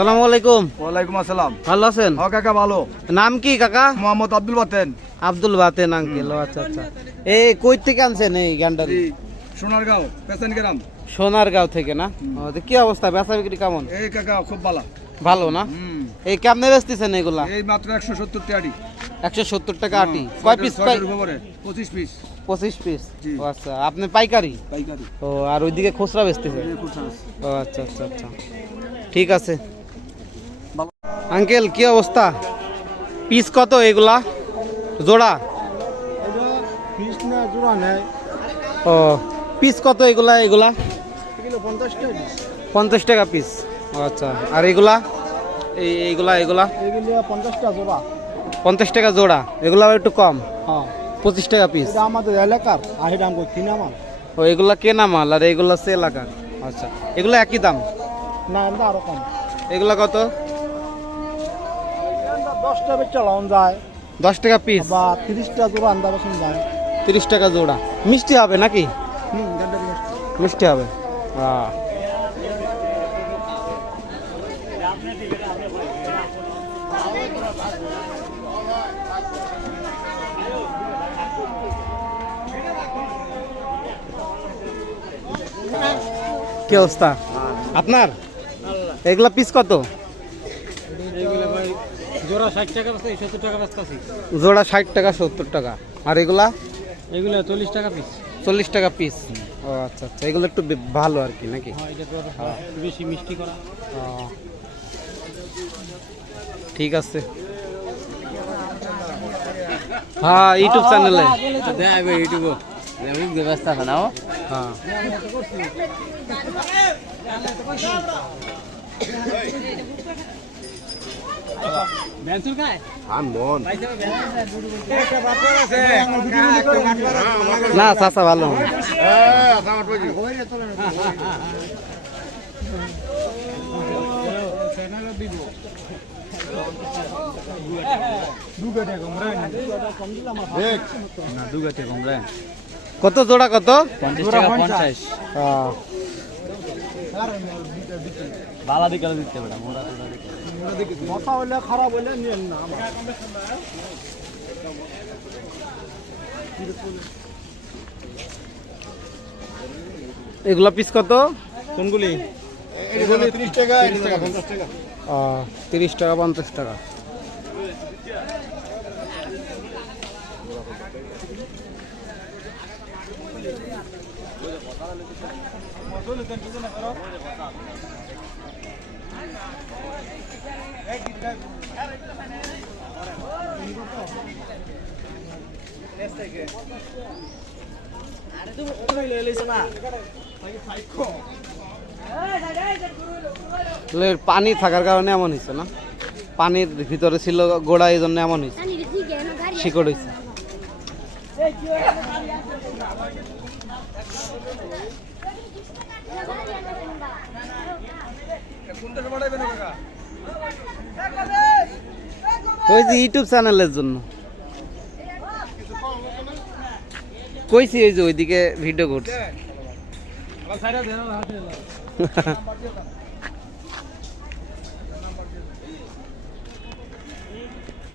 সালামু আলাইকুম। ওয়ালাইকুম আসসালাম। ভালো আছেন? হ কাকা ভালো। নাম কি কাকা? মোহাম্মদ আব্দুল বাতেন। আব্দুল বাতেন আঙ্কেল আচ্ছা আচ্ছা। এই কই থেকে আনছেন এই সোনারগাঁও পেছন গ্রাম। সোনারগাঁও থেকে না? কি অবস্থা? বেচা বিক্রি কেমন? এই কাকা খুব ভালো। ভালো না? এই কেমনে বেচতেছেন এগুলা? এই মাত্র একশো সত্তর টাকাটি একশো সত্তর টাকা আটি। কয় পিস পিস পঁচিশ পিস ও আচ্ছা আপনি পাইকারি? পাইকারি। ও আর ওইদিকে খুচরা বেচতেছেন। ও আচ্ছা আচ্ছা আচ্ছা। ঠিক আছে। আঙ্কেল কি অবস্থা? পিস কত এগুলা? জোড়া? ও পিস কত এগুলা এগুলা? পঞ্চাশ টাকা পিস। আচ্ছা। আর এগুলা? এই এইগুলা এগুলা? পঞ্চাশ টাকা জোড়া। পঞ্চাশ টাকা জোড়া এগুলা একটু কম। পঁচিশ টাকা পিস। আমাদের এলাকার আহি দাম কিনা মাল ও এগুলা কেনা মাল আর এগুলা সে এলাকার আচ্ছা। এগুলো একই দাম? না আরও কম। এগুলা কত? দশটা বেচা লন যায়। দশ টাকা পিস বা তিরিশটা জোড়া আন্দা বসন যায়। তিরিশ টাকা জোড়া। মিষ্টি হবে নাকি? মিষ্টি। মিষ্টি হবে। কি অবস্থা? আপনার? এগুলা পিস কত? জোড়া ষাট টাকা বেচতে সত্তর টাকা জোড়া ষাট টাকা সত্তর টাকা। আর এগুলা? এগুলো চল্লিশ টাকা পিস চল্লিশ টাকা পিস ও আচ্ছা আচ্ছা। এগুলো একটু ভালো আর কি নাকি? হ্যাঁ এটা তো বেশি মিষ্টি করা। ঠিক আছে। হ্যাঁ ইউটিউব চ্যানেলে। দেবে ইউটিউব ব্যবস্থা বানাও হ্যাঁ। না চাচা ভালো কত জোড়া কত? পঞ্চাশ টাকা পঞ্চাশ। আহ, বালা দিকে দিতে মোড়া দিকে। মশা হলে খারাপ হলে নিয়েন না আমার। এগুলা পিস কত? কোনগুলি? এগুলি তিরিশ টাকা তিরিশ টাকা পঞ্চাশ টাকা। পানি থাকার কারণে এমন হয়েছে না? পানির ভিতরে ছিল গোড়া এই জন্য এমন হয়েছে শিকড় হয়েছে ওই যে ইউটিউব চ্যানেলের জন্য। কইছি ওই যে ওইদিকে ভিডিও করছে।